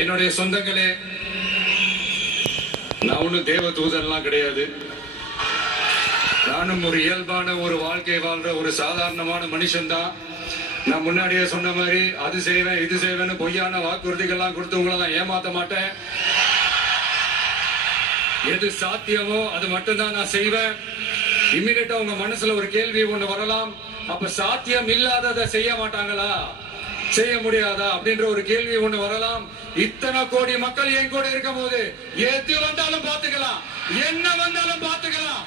என்னுடைய சொந்தங்களே, நான் ஒன்னும் தேவ தூதன்லாம் கிடையாது. நானும் ஒரு இயல்பான ஒரு வாழ்க்கை வாழ்ற ஒரு சாதாரணமான மனுஷன்தான். நான் முன்னாடியே சொன்ன மாதிரி அது செய்வேன் இது செய்வேன்னு பொய்யான வாக்குறுதிகள்லாம் கொடுத்தவங்கள நான் ஏமாத்த மாட்டேன். எது சாத்தியமோ அது மட்டும்தான் நான் செய்வேன். இம்மிடியா உங்க மனசுல ஒரு கேள்வி ஒண்ணு வரலாம், அப்ப சாத்தியம் இல்லாததை செய்ய மாட்டாங்களா, செய்ய முடியாதா அப்படின்ற ஒரு கேள்வி ஒண்ணு வரலாம். இத்தனை கோடி மக்கள் என் கூட இருக்கும் போது எது வந்தாலும் பாத்துக்கலாம், என்ன வந்தாலும் பாத்துக்கலாம்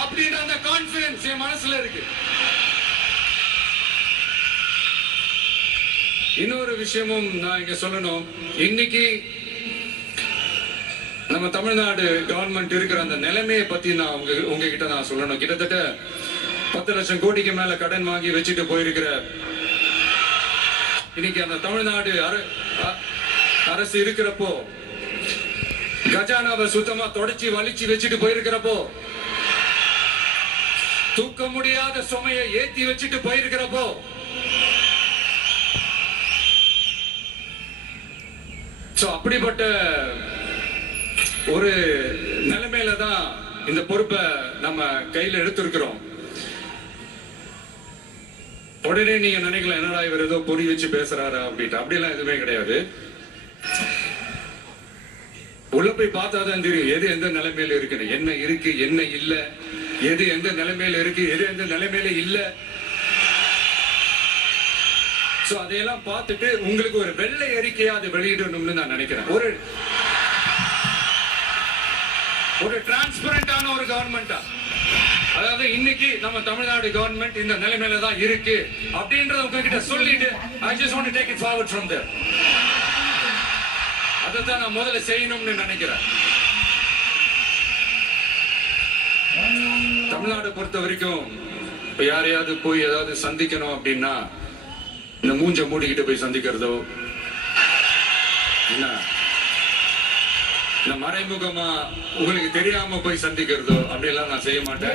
அப்படின்ற அந்த கான்பிடன்ஸ் என் மனசுல இருக்கு. இன்னொரு விஷயமும் நான் இங்க சொல்லணும். இன்னைக்கு நம்ம தமிழ்நாடு கவர்மெண்ட் இருக்கிற அந்த நிலைமையை பத்தி நான் உங்ககிட்ட நான் சொல்லணும். கிட்டத்தட்ட 10 லட்சம் கோடிக்கு மேல கடன் வாங்கி வச்சுட்டு போயிருக்கிற இன்னைக்கு அந்த தமிழ்நாடு அரசு இருக்கிறப்போ, கஜானாவை சுத்தமா தொடச்சி வலிச்சு வச்சுட்டு போயிருக்கிறப்போ, தூக்க முடியாத சுமையை ஏத்தி வச்சுட்டு போயிருக்கிறப்போ, அப்படிப்பட்ட ஒரு நிலைமையில தான் இந்த பொறுப்பை நம்ம கையில எடுத்திருக்கிறோம். உடனே நீங்க நினைக்கலாம், என்னடா இவர் ஏதோ பொறி வச்சு பேசுறாரு அப்படின்ட்டு. அப்படிலாம் எதுவுமே கிடையாது. உள்ள போய் பார்த்தாதான் தெரியும் எது எந்த நிலைமையில இருக்கு, என்ன இருக்கு என்ன இல்ல, எது எந்த நிலைமையில இருக்கு எது எந்த நிலைமையில இல்ல. அதையெல்லாம் பார்த்துட்டு உங்களுக்கு ஒரு வெள்ளை அறிக்கையா அது வெளியிடணும்னு நான் நினைக்கிறேன். ஒரு டிரான்ஸ்பரண்டான ஒரு கவர்மெண்டா, அதாவது இன்னைக்கு நம்ம தமிழ்நாடு கவர்மெண்ட் இந்த நிலைமையில தான் இருக்கு அப்படின்றத உங்ககிட்ட சொல்லிட்டு I just want to take it forward from there. அதான் நான் முதல்ல செய்யணும்னு நினைக்கிறேன். தமிழ்நாடு பொறுத்த வரைக்கும் யாரையாவது போய் ஏதாவது சந்திக்கணும் அப்படின்னா இந்த மூஞ்ச மூடிக்கிட்டு போய் சந்திக்கிறதோ, என்ன இந்த மறைமுகமா உங்களுக்கு தெரியாம போய் சந்திக்கிறதோ அப்படியெல்லாம் நான் செய்ய மாட்டேன்.